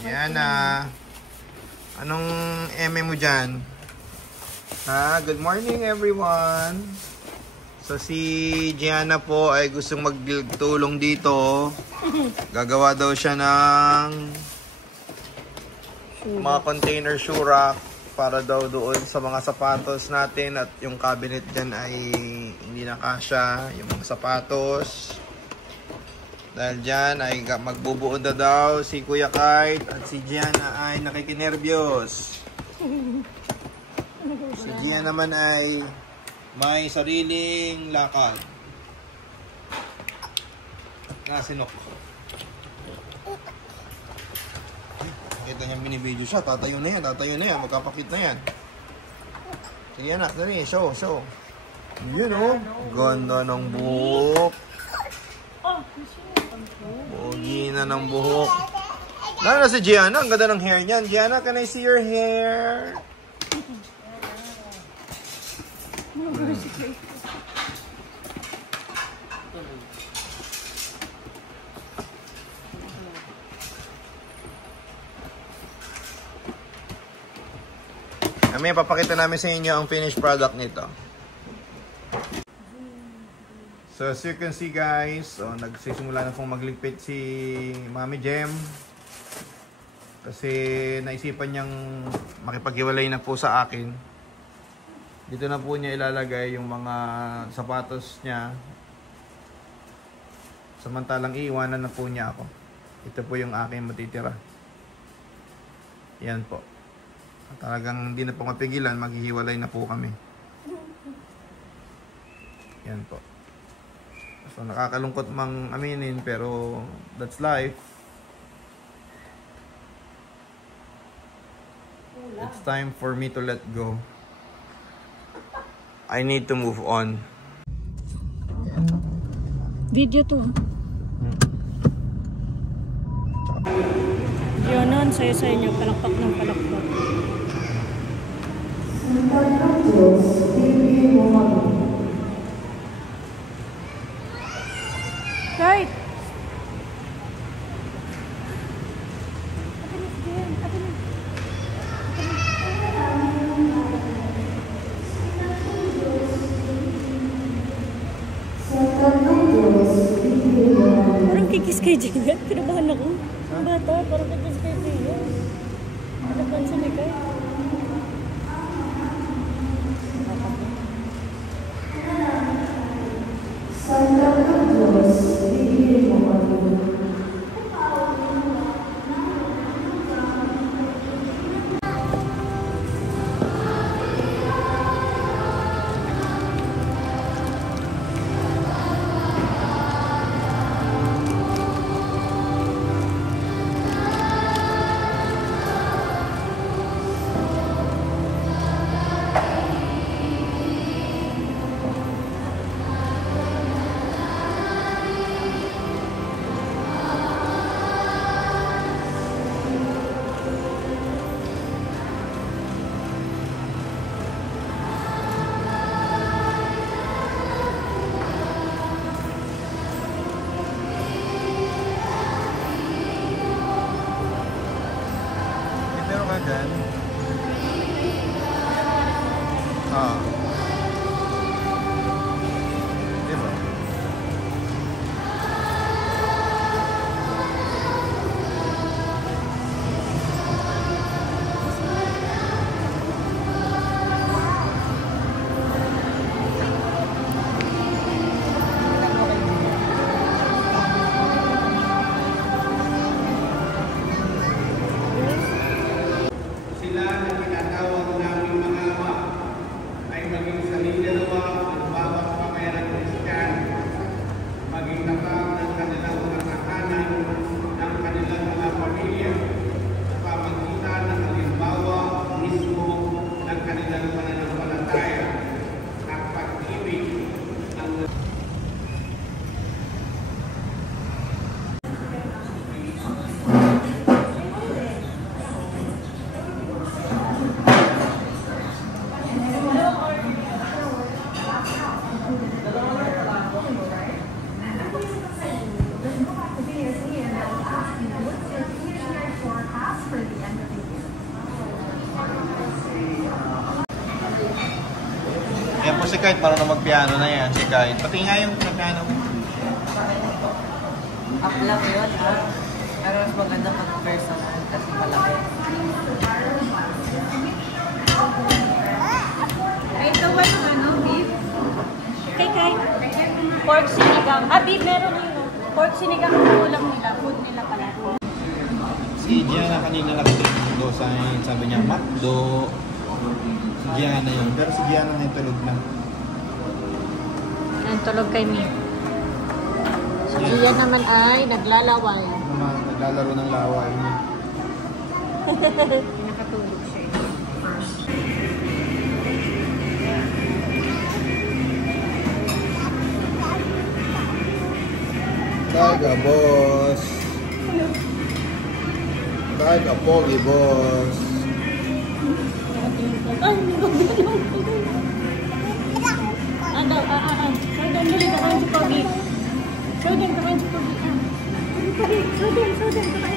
Gianna, anong eme mo dyan? Good morning everyone. So si Gianna po ay gustong magtulong dito. Gagawa daw siya ng mga container shoe rack para daw doon sa mga sapatos natin, at yung cabinet dyan ay hindi na kasya yung mga sapatos. Dahil dyan ay magbubuo na daw si Kuya Kite, at si Gianna ay nakikinerbiyos. Si Gianna naman ay may sariling lakad. Sinok. Kita niya binibidyo siya. Tatayo na yan. Magkapakit na yan. Sige anak, dali. Show. Yun o. Ganda ng buhok. Pogi na ng buhok. Lalo na si Gianna. Ang ganda ng hair niyan. Gianna, can I see your hair? Kami, papakita namin sa inyo ang finished product nito. So as you can see guys, nagsisimula na pong magligpit si Mami Jem. Kasi naisipan niyang makipaghiwalay na po sa akin. Dito na po niya ilalagay yung mga sapatos niya. Samantalang iiwanan na po niya ako. Ito po yung aking matitira. Yan po. Talagang hindi na po mapigilan, maghihiwalay na po kami. Yan po. So nakakalungkot mang aminin, pero that's life. It's time for me to let go. I need to move on. Video to. Yun nun, sa'yo sa inyo, palakpak ng palakpak. Right. Parang kikis kay Jagan. Kinabahan ako. Ang bata, parang kikis kay Jagan. Kanabahan sa likay. Kite marunong mag-piano na yan. Si Kite. Pati nga yung piano ko. Up lang yun, ha? Pero mas maganda pag personal kasi malaki. Ay, ito ba yung ano, beef? Kay. Pork sinigang. Ah, beef meron na yun. Pork sinigang ang ulam nila. Food nila pala. Si Gianna kanina nakita ko sa sabi niya, Macdo. Si Gianna yun. Pero si Gianna na yung tulog na. Ang tulog kay Mi. Si Gian naman ay naglalaway. Naglalaro ng laway niya. Nakatulog siya. Taga, boss. Taga, pogi, boss. Ay, ano? Show them, dali ka kain si Pogi. Show them, kakain si Pogi. Show them, kakain